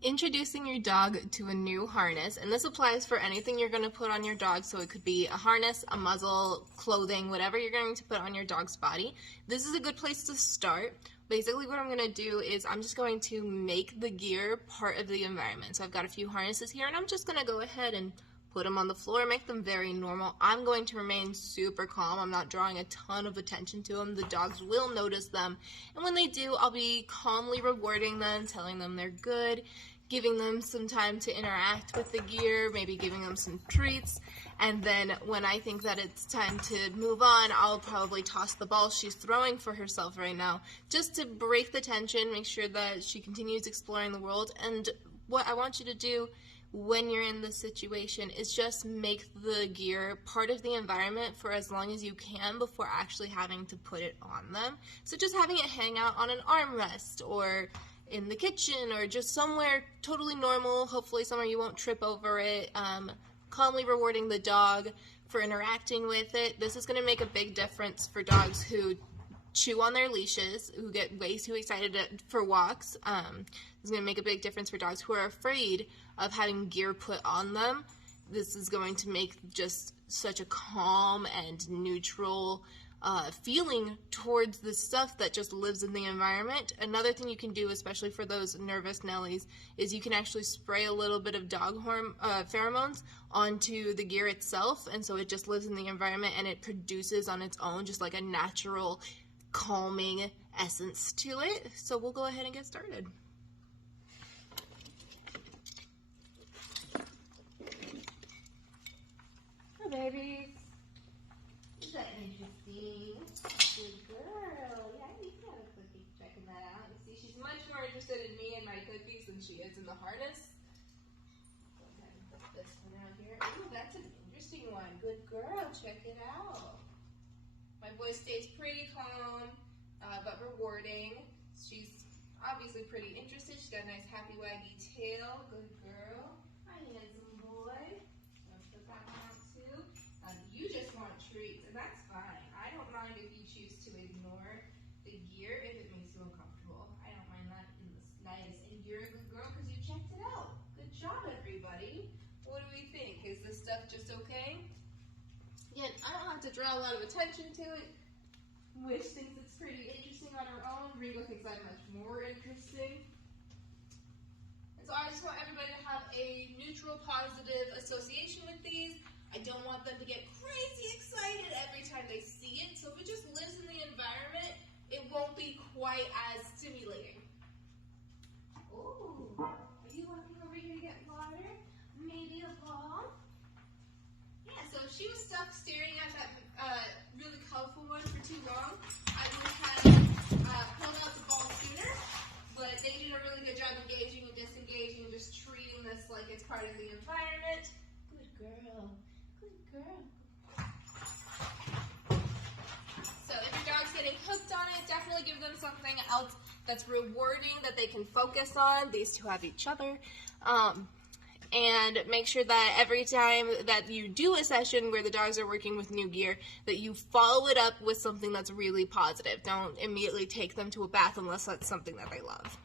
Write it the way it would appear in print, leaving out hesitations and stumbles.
Introducing your dog to a new harness, and this applies for anything you're going to put on your dog, so it could be a harness, a muzzle, clothing, whatever you're going to put on your dog's body. This is a good place to start. Basically what I'm going to do is I'm just going to make the gear part of the environment. So I've got a few harnesses here, and I'm just going to go ahead and put them on the floor, make them very normal. I'm going to remain super calm. I'm not drawing a ton of attention to them. The dogs will notice them, and when they do, I'll be calmly rewarding them, telling them they're good, giving them some time to interact with the gear, maybe giving them some treats, and then when I think that it's time to move on, I'll probably toss the ball she's throwing for herself right now, just to break the tension, make sure that she continues exploring the world. And what I want you to do when you're in this situation is just make the gear part of the environment for as long as you can before actually having to put it on them. So just having it hang out on an armrest or in the kitchen or just somewhere totally normal, hopefully somewhere you won't trip over it, calmly rewarding the dog for interacting with it. This is going to make a big difference for dogs who chew on their leashes, who get way too excited for walks. This is going to make a big difference for dogs who are afraid of having gear put on them. This is going to make just such a calm and neutral feeling towards the stuff that just lives in the environment. Another thing you can do, especially for those nervous Nellies, is you can actually spray a little bit of dog pheromones onto the gear itself, and so it just lives in the environment and it produces on its own just like a natural calming essence to it. So we'll go ahead and get started. Hi, babies. Is that interesting? Good girl. Yeah, you can have a cookie checking that out. You see, she's much more interested in me and my cookies than she is in the harness. Go ahead and put this one out here. Ooh, that's an interesting one. Good girl. Check it out. My voice stays pretty calm, but rewarding. She's obviously pretty interested. She's got a nice happy waggy tail. Good girl. Hi, handsome boy. Put that one out too. You just want treats, and that's fine. I don't mind if you choose to ignore the gear if it makes you uncomfortable. I don't mind that in the slightest. And you're a good girl because you checked it out. Good job, everybody. What do we think? Is this stuff just okay? Again, I don't have to draw a lot of attention to it. Wish thinks it's pretty interesting on her own. Reba thinks I'm much more interesting. And so I just want everybody to have a neutral, positive association with these. I don't want them to get crazy excited every time they see it. So if it just lives in the environment, it won't be quite as stimulating. Oh, are you walking over here to get water? Maybe a ball? Yeah, so if she was stuck staring at that really colorful one for too long, I would have pulled out the ball sooner. But they did a really good job engaging and disengaging and just treating this like it's part of the environment. Good girl. Good girl. So if your dog's getting hooked on it, definitely give them something else that's rewarding that they can focus on. These two have each other. And make sure that every time that you do a session where the dogs are working with new gear, that you follow it up with something that's really positive. Don't immediately take them to a bath unless that's something that they love.